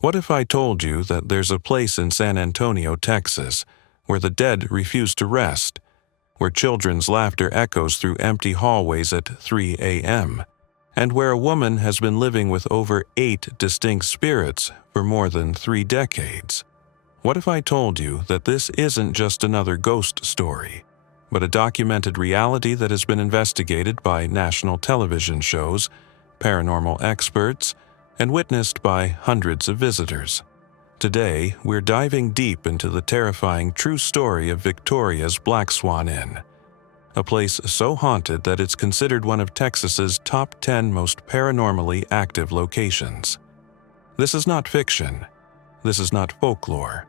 What if I told you that there's a place in San Antonio, Texas, where the dead refuse to rest, where children's laughter echoes through empty hallways at 3 a.m., and where a woman has been living with over 8 distinct spirits for more than 3 decades? What if I told you that this isn't just another ghost story, but a documented reality that has been investigated by national television shows, paranormal experts, and witnessed by hundreds of visitors? Today, we're diving deep into the terrifying true story of Victoria's Black Swan Inn, a place so haunted that it's considered one of Texas's top 10 most paranormally active locations. This is not fiction. This is not folklore.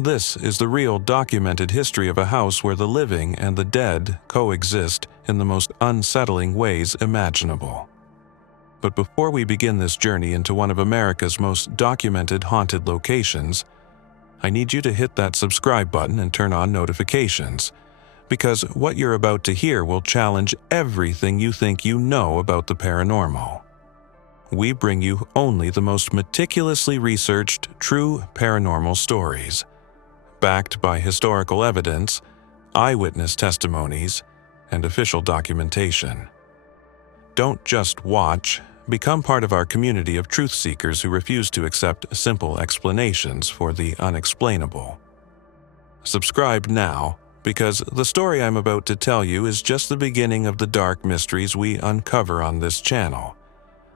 This is the real documented history of a house where the living and the dead coexist in the most unsettling ways imaginable. But before we begin this journey into one of America's most documented haunted locations, I need you to hit that subscribe button and turn on notifications, because what you're about to hear will challenge everything you think you know about the paranormal. We bring you only the most meticulously researched, true paranormal stories, backed by historical evidence, eyewitness testimonies, and official documentation. Don't just watch. Become part of our community of truth seekers who refuse to accept simple explanations for the unexplainable. Subscribe now, because the story I'm about to tell you is just the beginning of the dark mysteries we uncover on this channel.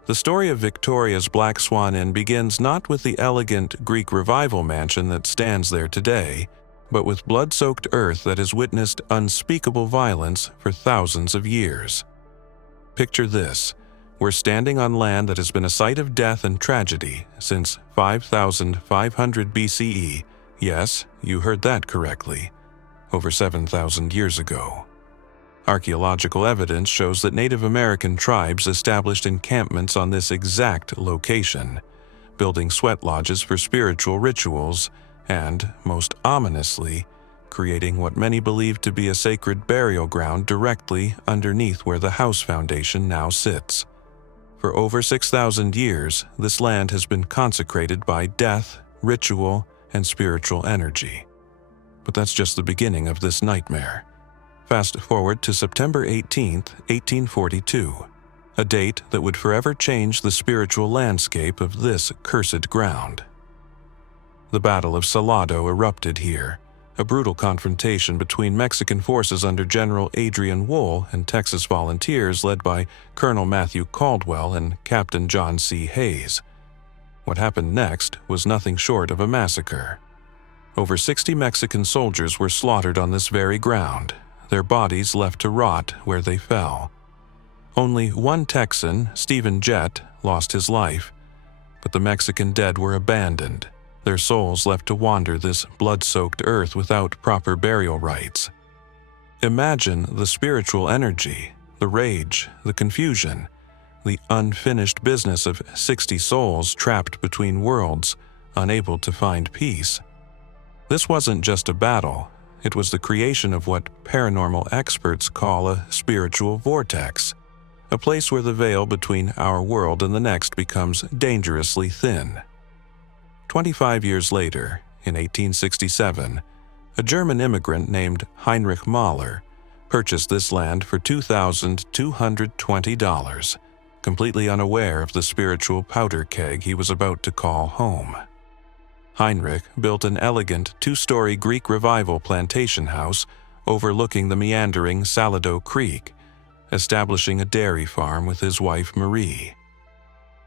The story of Victoria's Black Swan Inn begins not with the elegant Greek Revival mansion that stands there today, but with blood-soaked earth that has witnessed unspeakable violence for thousands of years. Picture this. We're standing on land that has been a site of death and tragedy since 5,500 BCE. Yes, you heard that correctly. Over 7,000 years ago. Archaeological evidence shows that Native American tribes established encampments on this exact location, building sweat lodges for spiritual rituals and, most ominously, creating what many believe to be a sacred burial ground directly underneath where the house foundation now sits. For over 6,000 years, this land has been consecrated by death, ritual, and spiritual energy. But that's just the beginning of this nightmare. Fast forward to September 18, 1842, a date that would forever change the spiritual landscape of this cursed ground. The Battle of Salado erupted here, a brutal confrontation between Mexican forces under General Adrian Wool and Texas volunteers led by Colonel Matthew Caldwell and Captain John C. Hayes. What happened next was nothing short of a massacre. Over 60 Mexican soldiers were slaughtered on this very ground, their bodies left to rot where they fell. Only one Texan, Stephen Jett, lost his life, but the Mexican dead were abandoned, their souls left to wander this blood-soaked earth without proper burial rites. Imagine the spiritual energy, the rage, the confusion, the unfinished business of 60 souls trapped between worlds, unable to find peace. This wasn't just a battle, it was the creation of what paranormal experts call a spiritual vortex, a place where the veil between our world and the next becomes dangerously thin. 25 years later, in 1867, a German immigrant named Heinrich Mahler purchased this land for $2,220, completely unaware of the spiritual powder keg he was about to call home. Heinrich built an elegant 2-story Greek Revival plantation house overlooking the meandering Salado Creek, establishing a dairy farm with his wife Marie.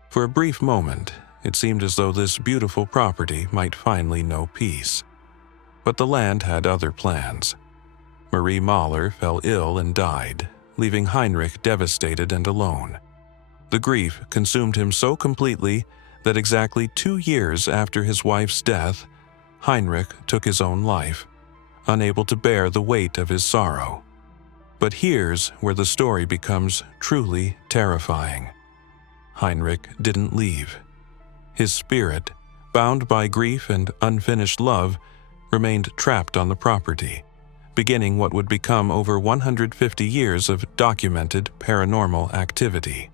For a brief moment, it seemed as though this beautiful property might finally know peace. But the land had other plans. Marie Mahler fell ill and died, leaving Heinrich devastated and alone. The grief consumed him so completely that exactly 2 years after his wife's death, Heinrich took his own life, unable to bear the weight of his sorrow. But here's where the story becomes truly terrifying. Heinrich didn't leave. His spirit, bound by grief and unfinished love, remained trapped on the property, beginning what would become over 150 years of documented paranormal activity.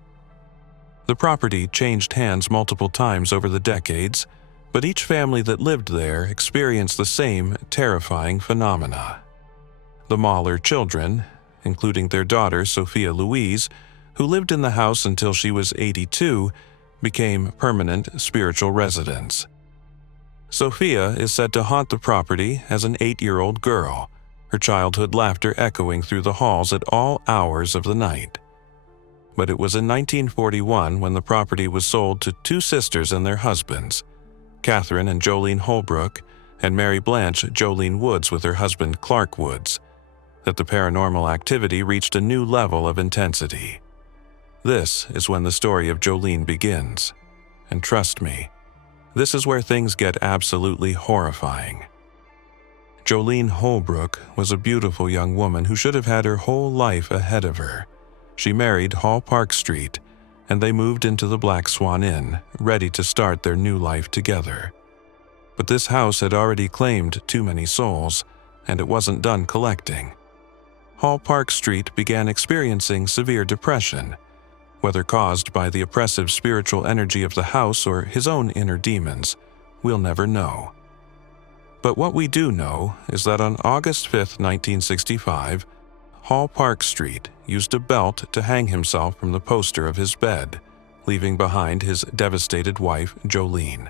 The property changed hands multiple times over the decades, But each family that lived there experienced the same terrifying phenomena. The Mahler children, including their daughter Sophia Louise, who lived in the house until she was 82, became permanent spiritual residents. Sophia is said to haunt the property as an 8-year-old girl, her childhood laughter echoing through the halls at all hours of the night. But it was in 1941 when the property was sold to two sisters and their husbands, Catherine and Jolene Holbrook, and Mary Blanche Jolene Woods with her husband Clark Woods, that the paranormal activity reached a new level of intensity. This is when the story of Jolene begins. And trust me, this is where things get absolutely horrifying. Jolene Holbrook was a beautiful young woman who should have had her whole life ahead of her. She married Hall Park Street, and they moved into the Black Swan Inn, ready to start their new life together. But this house had already claimed too many souls, and it wasn't done collecting. Hall Park Street began experiencing severe depression, whether caused by the oppressive spiritual energy of the house or his own inner demons, we'll never know. But what we do know is that on August 5, 1965, Hall Park Street used a belt to hang himself from the poster of his bed, leaving behind his devastated wife, Jolene.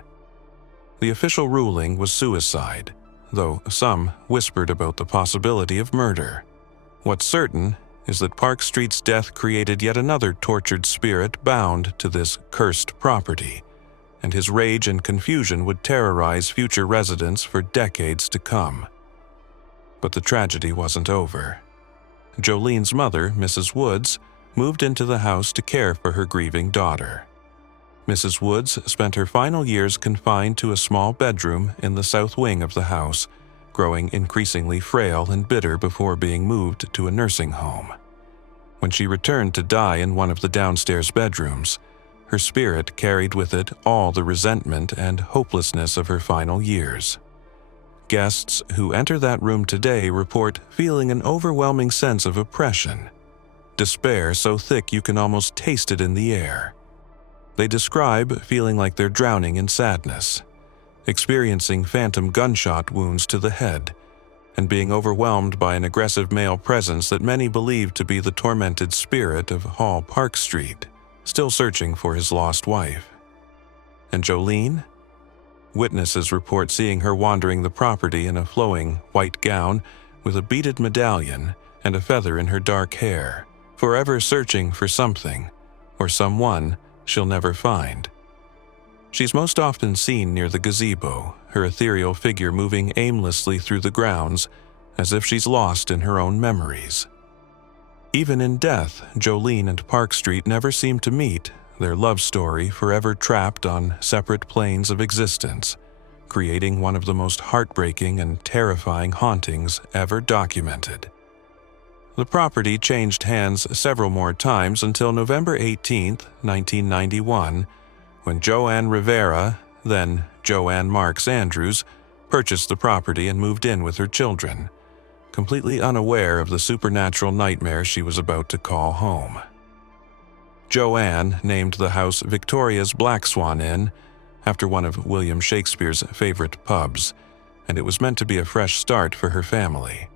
The official ruling was suicide, though some whispered about the possibility of murder. What's certain is that Park Street's death created yet another tortured spirit bound to this cursed property, and his rage and confusion would terrorize future residents for decades to come. But the tragedy wasn't over. Jolene's mother, Mrs. Woods, moved into the house to care for her grieving daughter. Mrs. Woods spent her final years confined to a small bedroom in the south wing of the house, growing increasingly frail and bitter before being moved to a nursing home. When she returned to die in one of the downstairs bedrooms, her spirit carried with it all the resentment and hopelessness of her final years. Guests who enter that room today report feeling an overwhelming sense of oppression, despair so thick you can almost taste it in the air. They describe feeling like they're drowning in sadness, experiencing phantom gunshot wounds to the head, and being overwhelmed by an aggressive male presence that many believe to be the tormented spirit of Hall Park Street, still searching for his lost wife. And Jolene? Witnesses report seeing her wandering the property in a flowing white gown with a beaded medallion and a feather in her dark hair, forever searching for something or someone she'll never find. She's most often seen near the gazebo, her ethereal figure moving aimlessly through the grounds as if she's lost in her own memories. Even in death, Jolene and Park Street never seem to meet, their love story forever trapped on separate planes of existence, creating one of the most heartbreaking and terrifying hauntings ever documented. The property changed hands several more times until November 18, 1991, when Joanne Rivera, then Joanne Marks Andrews, purchased the property and moved in with her children, completely unaware of the supernatural nightmare she was about to call home. Joanne named the house Victoria's Black Swan Inn after one of William Shakespeare's favorite pubs, and it was meant to be a fresh start for her family.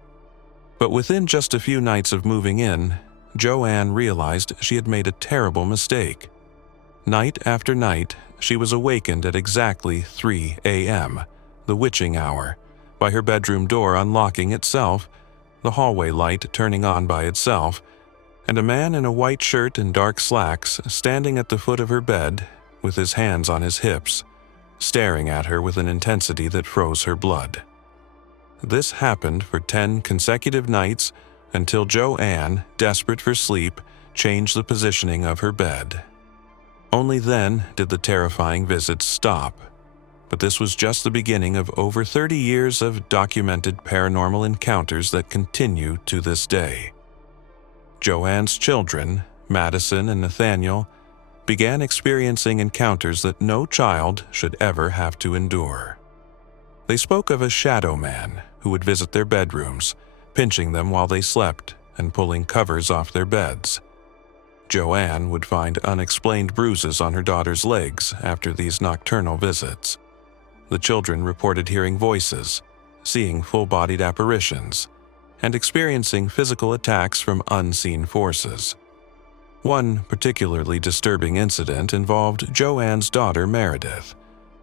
But within just a few nights of moving in, Joanne realized she had made a terrible mistake. Night after night, she was awakened at exactly 3 a.m., the witching hour, by her bedroom door unlocking itself, the hallway light turning on by itself, and a man in a white shirt and dark slacks standing at the foot of her bed with his hands on his hips, staring at her with an intensity that froze her blood. This happened for 10 consecutive nights until Joanne, desperate for sleep, changed the positioning of her bed. Only then did the terrifying visits stop. But this was just the beginning of over 30 years of documented paranormal encounters that continue to this day. Joanne's children, Madison and Nathaniel, began experiencing encounters that no child should ever have to endure. They spoke of a shadow man who would visit their bedrooms, pinching them while they slept and pulling covers off their beds. Joanne would find unexplained bruises on her daughter's legs after these nocturnal visits. The children reported hearing voices, seeing full-bodied apparitions, and experiencing physical attacks from unseen forces. One particularly disturbing incident involved Joanne's daughter Meredith,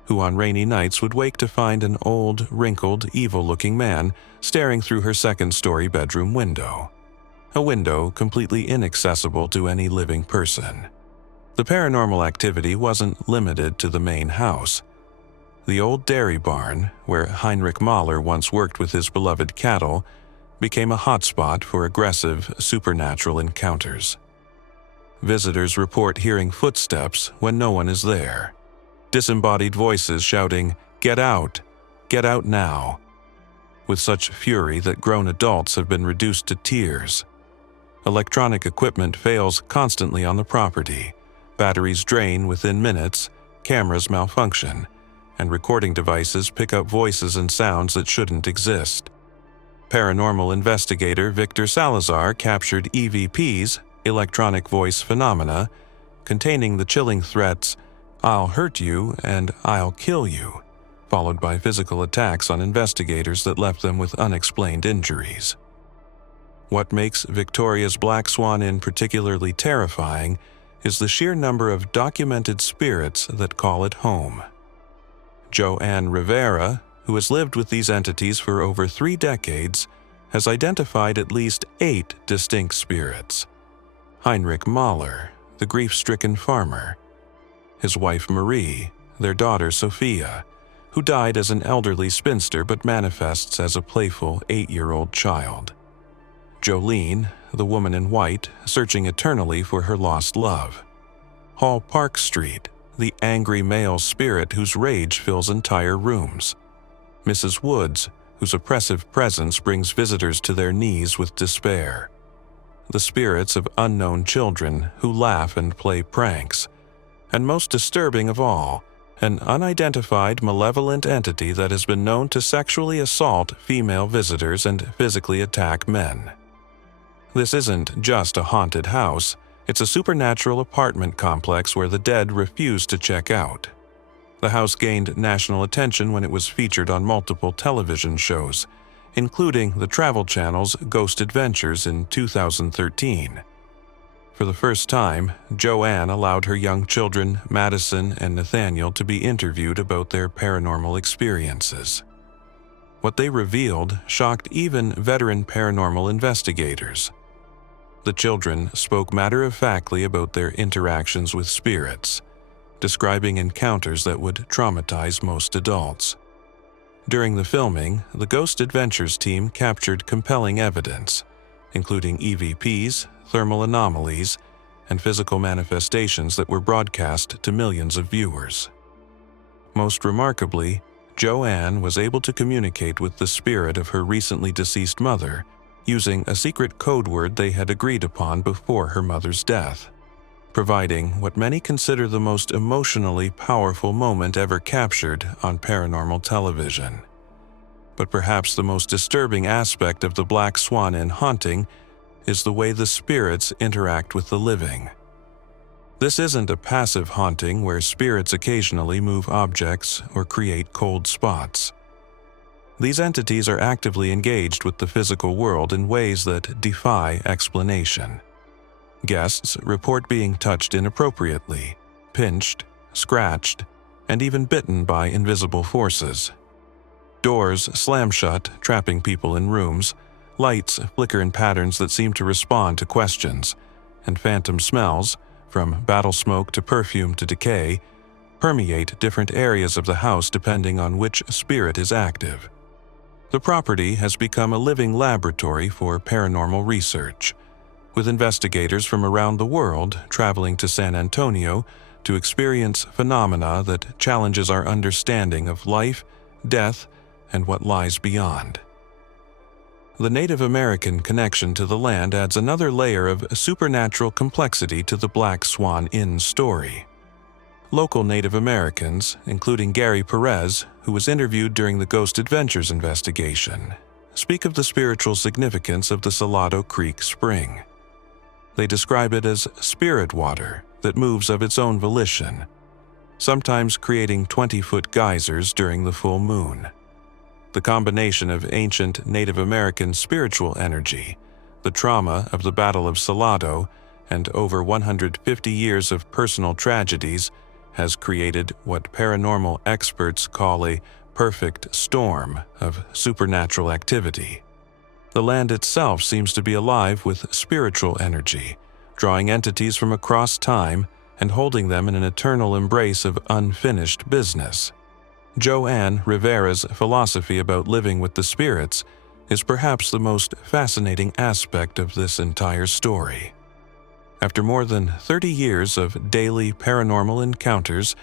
who on rainy nights would wake to find an old, wrinkled, evil-looking man staring through her second-story bedroom window, a window completely inaccessible to any living person. The paranormal activity wasn't limited to the main house. The old dairy barn, where Heinrich Mahler once worked with his beloved cattle, became a hotspot for aggressive, supernatural encounters. Visitors report hearing footsteps when no one is there, disembodied voices shouting, get out now," with such fury that grown adults have been reduced to tears. Electronic equipment fails constantly on the property, batteries drain within minutes, cameras malfunction, and recording devices pick up voices and sounds that shouldn't exist. Paranormal investigator Victor Salazar captured EVPs, electronic voice phenomena, containing the chilling threats, "I'll hurt you" and "I'll kill you," followed by physical attacks on investigators that left them with unexplained injuries. What makes Victoria's Black Swan Inn particularly terrifying is the sheer number of documented spirits that call it home. Joanne Rivera, who has lived with these entities for over 3 decades, has identified at least 8 distinct spirits. Heinrich Mahler, the grief-stricken farmer; his wife Marie; their daughter Sophia, who died as an elderly spinster but manifests as a playful 8-year-old child; Jolene, the woman in white, searching eternally for her lost love; Hall Park Street, the angry male spirit whose rage fills entire rooms; Mrs. Woods, whose oppressive presence brings visitors to their knees with despair; the spirits of unknown children who laugh and play pranks; and most disturbing of all, an unidentified malevolent entity that has been known to sexually assault female visitors and physically attack men. This isn't just a haunted house, it's a supernatural apartment complex where the dead refuse to check out. The house gained national attention when it was featured on multiple television shows, including the Travel Channel's Ghost Adventures in 2013. For the first time, Joanne allowed her young children, Madison and Nathaniel, to be interviewed about their paranormal experiences. What they revealed shocked even veteran paranormal investigators. The children spoke matter-of-factly about their interactions with spirits, describing encounters that would traumatize most adults. During the filming, the Ghost Adventures team captured compelling evidence, including EVPs, thermal anomalies, and physical manifestations that were broadcast to millions of viewers. Most remarkably, Joanne was able to communicate with the spirit of her recently deceased mother using a secret code word they had agreed upon before her mother's death, providing what many consider the most emotionally powerful moment ever captured on paranormal television. But perhaps the most disturbing aspect of the Black Swan Inn haunting is the way the spirits interact with the living. This isn't a passive haunting where spirits occasionally move objects or create cold spots. These entities are actively engaged with the physical world in ways that defy explanation. Guests report being touched inappropriately, pinched, scratched, and even bitten by invisible forces. Doors slam shut, trapping people in rooms, lights flicker in patterns that seem to respond to questions, and phantom smells, from battle smoke to perfume to decay, permeate different areas of the house depending on which spirit is active. The property has become a living laboratory for paranormal research, with investigators from around the world traveling to San Antonio to experience phenomena that challenges our understanding of life, death, and what lies beyond. The Native American connection to the land adds another layer of supernatural complexity to the Black Swan Inn story. Local Native Americans, including Gary Perez, who was interviewed during the Ghost Adventures investigation, speak of the spiritual significance of the Salado Creek Spring. They describe it as spirit water that moves of its own volition, sometimes creating 20-foot geysers during the full moon. The combination of ancient Native American spiritual energy, the trauma of the Battle of Salado, and over 150 years of personal tragedies has created what paranormal experts call a perfect storm of supernatural activity. The land itself seems to be alive with spiritual energy, drawing entities from across time and holding them in an eternal embrace of unfinished business. Joanne Rivera's philosophy about living with the spirits is perhaps the most fascinating aspect of this entire story. After more than 30 years of daily paranormal encounters,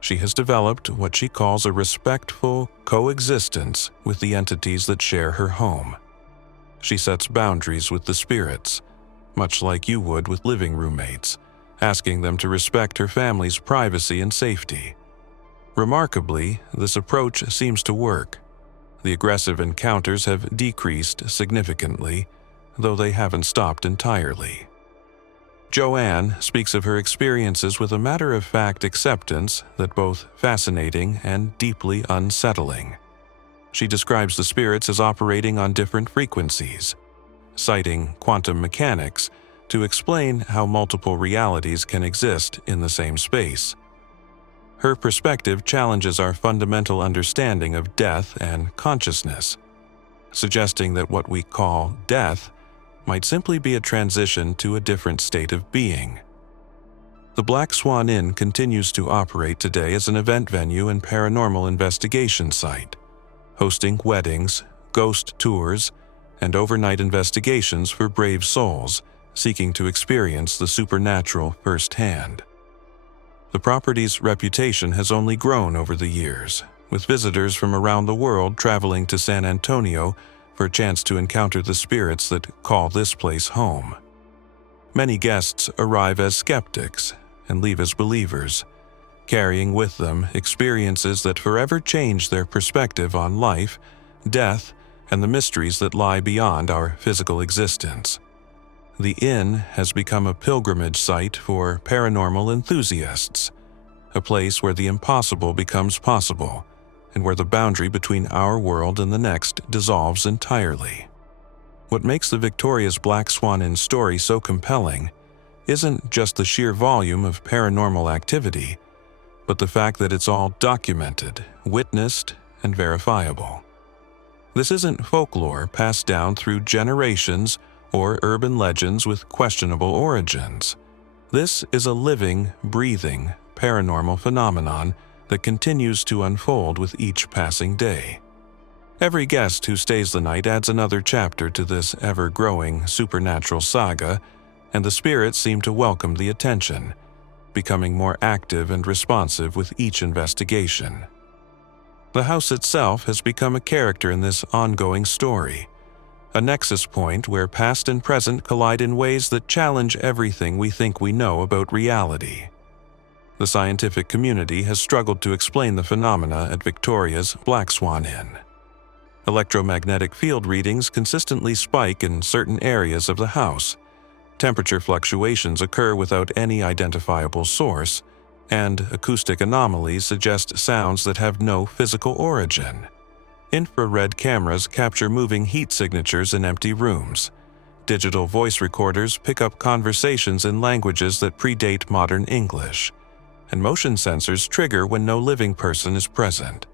she has developed what she calls a respectful coexistence with the entities that share her home. She sets boundaries with the spirits, much like you would with living roommates, asking them to respect her family's privacy and safety. Remarkably, this approach seems to work. The aggressive encounters have decreased significantly, though they haven't stopped entirely. Joanne speaks of her experiences with a matter-of-fact acceptance that both fascinating and deeply unsettling. She describes the spirits as operating on different frequencies, citing quantum mechanics to explain how multiple realities can exist in the same space. Her perspective challenges our fundamental understanding of death and consciousness, suggesting that what we call death might simply be a transition to a different state of being. The Black Swan Inn continues to operate today as an event venue and paranormal investigation site, hosting weddings, ghost tours, and overnight investigations for brave souls seeking to experience the supernatural firsthand. The property's reputation has only grown over the years, with visitors from around the world traveling to San Antonio for a chance to encounter the spirits that call this place home. Many guests arrive as skeptics and leave as believers, carrying with them experiences that forever change their perspective on life, death, and the mysteries that lie beyond our physical existence. The inn has become a pilgrimage site for paranormal enthusiasts, a place where the impossible becomes possible, and where the boundary between our world and the next dissolves entirely. What makes the Victoria's Black Swan Inn story so compelling isn't just the sheer volume of paranormal activity, but the fact that it's all documented, witnessed, and verifiable. This isn't folklore passed down through generations or urban legends with questionable origins. This is a living, breathing, paranormal phenomenon that continues to unfold with each passing day. Every guest who stays the night adds another chapter to this ever-growing supernatural saga, and the spirits seem to welcome the attention, becoming more active and responsive with each investigation. The house itself has become a character in this ongoing story, a nexus point where past and present collide in ways that challenge everything we think we know about reality. The scientific community has struggled to explain the phenomena at Victoria's Black Swan Inn. Electromagnetic field readings consistently spike in certain areas of the house. Temperature fluctuations occur without any identifiable source, and acoustic anomalies suggest sounds that have no physical origin. Infrared cameras capture moving heat signatures in empty rooms. Digital voice recorders pick up conversations in languages that predate modern English, and motion sensors trigger when no living person is present.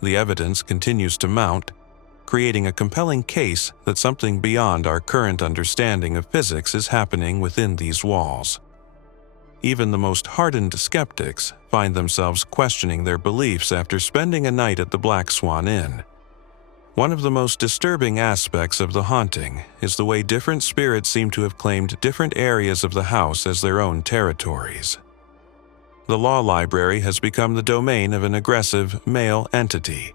The evidence continues to mount, creating a compelling case that something beyond our current understanding of physics is happening within these walls. Even the most hardened skeptics find themselves questioning their beliefs after spending a night at the Black Swan Inn. One of the most disturbing aspects of the haunting is the way different spirits seem to have claimed different areas of the house as their own territories. The law library has become the domain of an aggressive male entity,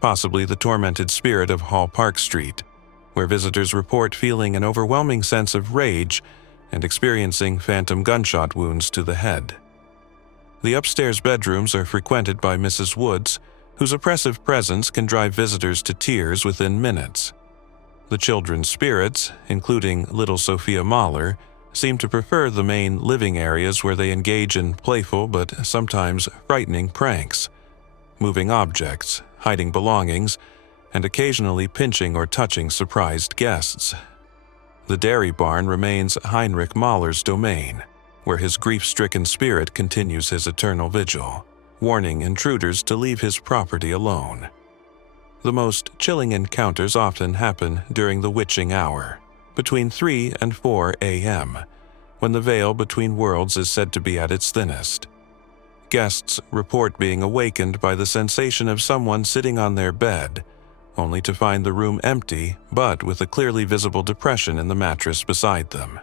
possibly the tormented spirit of Hall Park Street, where visitors report feeling an overwhelming sense of rage and experiencing phantom gunshot wounds to the head. The upstairs bedrooms are frequented by Mrs. Woods, whose oppressive presence can drive visitors to tears within minutes. The children's spirits, including little Sophia Mahler, seem to prefer the main living areas where they engage in playful but sometimes frightening pranks, moving objects, hiding belongings, and occasionally pinching or touching surprised guests. The dairy barn remains Heinrich Mahler's domain, where his grief-stricken spirit continues his eternal vigil, warning intruders to leave his property alone. The most chilling encounters often happen during the witching hour, between 3 and 4 a.m., when the veil between worlds is said to be at its thinnest. Guests report being awakened by the sensation of someone sitting on their bed, only to find the room empty but with a clearly visible depression in the mattress beside them.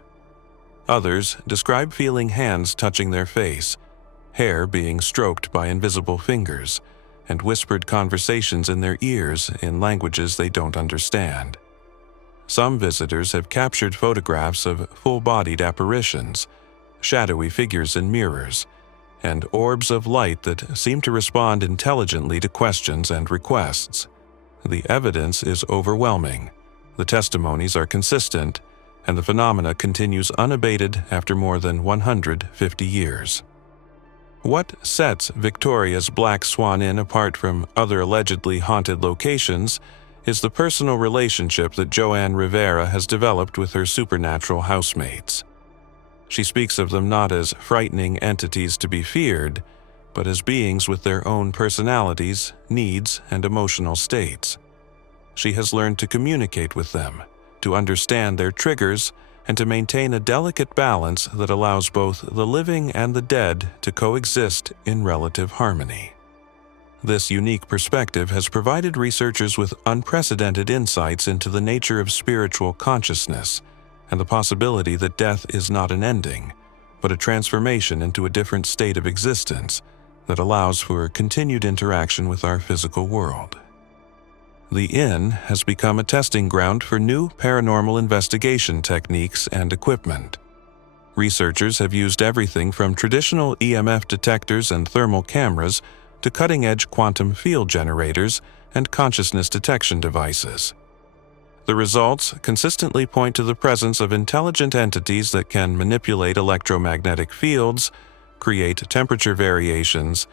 Others describe feeling hands touching their face, hair being stroked by invisible fingers, and whispered conversations in their ears in languages they don't understand. Some visitors have captured photographs of full-bodied apparitions, shadowy figures in mirrors, and orbs of light that seem to respond intelligently to questions and requests. The evidence is overwhelming, the testimonies are consistent, and the phenomena continues unabated after more than 150 years. What sets Victoria's Black Swan Inn apart from other allegedly haunted locations is the personal relationship that Joanne Rivera has developed with her supernatural housemates. She speaks of them not as frightening entities to be feared, but as beings with their own personalities, needs, and emotional states. She has learned to communicate with them, to understand their triggers, and to maintain a delicate balance that allows both the living and the dead to coexist in relative harmony. This unique perspective has provided researchers with unprecedented insights into the nature of spiritual consciousness and the possibility that death is not an ending, but a transformation into a different state of existence that allows for continued interaction with our physical world. The inn has become a testing ground for new paranormal investigation techniques and equipment. Researchers have used everything from traditional EMF detectors and thermal cameras to cutting-edge quantum field generators and consciousness detection devices. The results consistently point to the presence of intelligent entities that can manipulate electromagnetic fields, create temperature variations,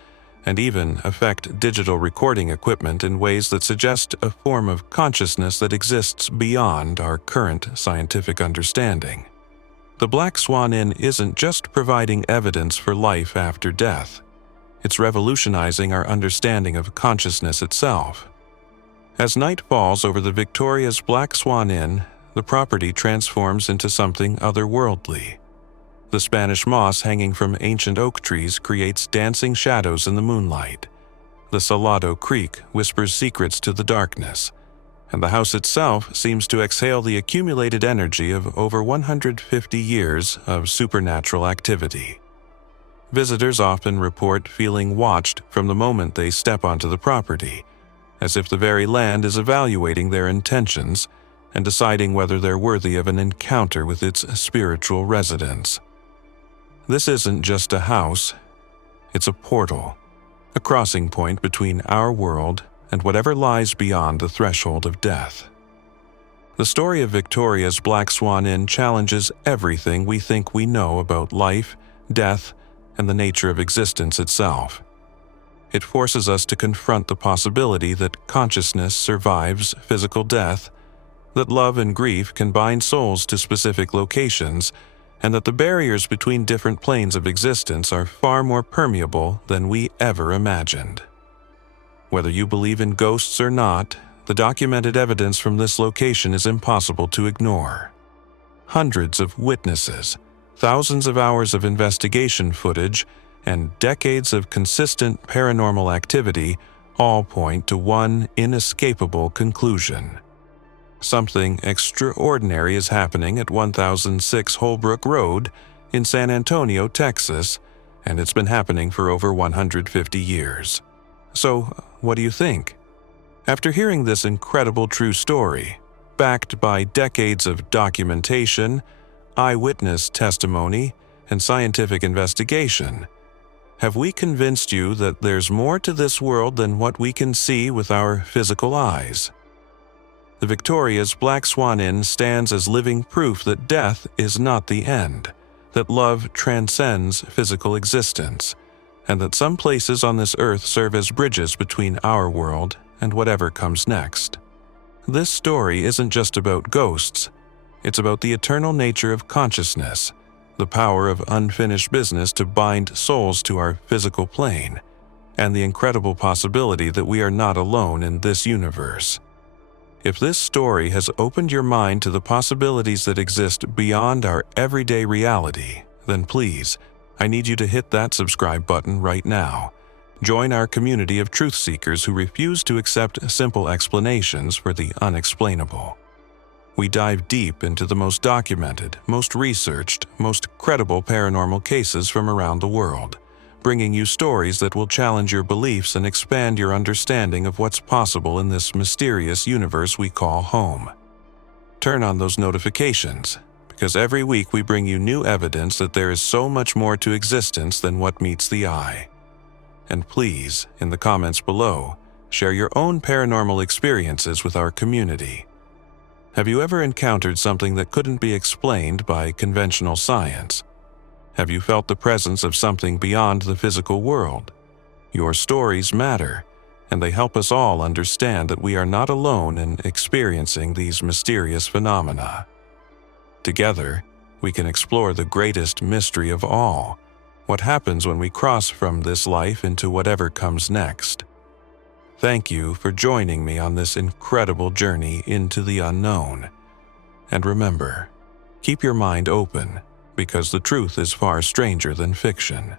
and even affect digital recording equipment in ways that suggest a form of consciousness that exists beyond our current scientific understanding. The Black Swan Inn isn't just providing evidence for life after death. It's revolutionizing our understanding of consciousness itself. As night falls over the Victoria's Black Swan Inn, the property transforms into something otherworldly. The Spanish moss hanging from ancient oak trees creates dancing shadows in the moonlight. The Salado Creek whispers secrets to the darkness, and the house itself seems to exhale the accumulated energy of over 150 years of supernatural activity. Visitors often report feeling watched from the moment they step onto the property, as if the very land is evaluating their intentions and deciding whether they're worthy of an encounter with its spiritual residents. This isn't just a house, it's a portal, a crossing point between our world and whatever lies beyond the threshold of death. The story of Victoria's Black Swan Inn challenges everything we think we know about life, death, and the nature of existence itself. It forces us to confront the possibility that consciousness survives physical death, that love and grief can bind souls to specific locations, and that the barriers between different planes of existence are far more permeable than we ever imagined. Whether you believe in ghosts or not, the documented evidence from this location is impossible to ignore. Hundreds of witnesses, thousands of hours of investigation footage, and decades of consistent paranormal activity all point to one inescapable conclusion. Something extraordinary is happening at 1006 Holbrook Road in San Antonio, Texas, and it's been happening for over 150 years. So, what do you think? After hearing this incredible true story, backed by decades of documentation, eyewitness testimony, and scientific investigation, have we convinced you that there's more to this world than what we can see with our physical eyes? The Victoria's Black Swan Inn stands as living proof that death is not the end, that love transcends physical existence, and that some places on this earth serve as bridges between our world and whatever comes next. This story isn't just about ghosts, it's about the eternal nature of consciousness, the power of unfinished business to bind souls to our physical plane, and the incredible possibility that we are not alone in this universe. If this story has opened your mind to the possibilities that exist beyond our everyday reality, then please, I need you to hit that subscribe button right now. Join our community of truth seekers who refuse to accept simple explanations for the unexplainable. We dive deep into the most documented, most researched, most credible paranormal cases from around the world, bringing you stories that will challenge your beliefs and expand your understanding of what's possible in this mysterious universe we call home. Turn on those notifications, because every week we bring you new evidence that there is so much more to existence than what meets the eye. And please, in the comments below, share your own paranormal experiences with our community. Have you ever encountered something that couldn't be explained by conventional science? Have you felt the presence of something beyond the physical world? Your stories matter, and they help us all understand that we are not alone in experiencing these mysterious phenomena. Together, we can explore the greatest mystery of all: what happens when we cross from this life into whatever comes next. Thank you for joining me on this incredible journey into the unknown. And remember, keep your mind open, because the truth is far stranger than fiction.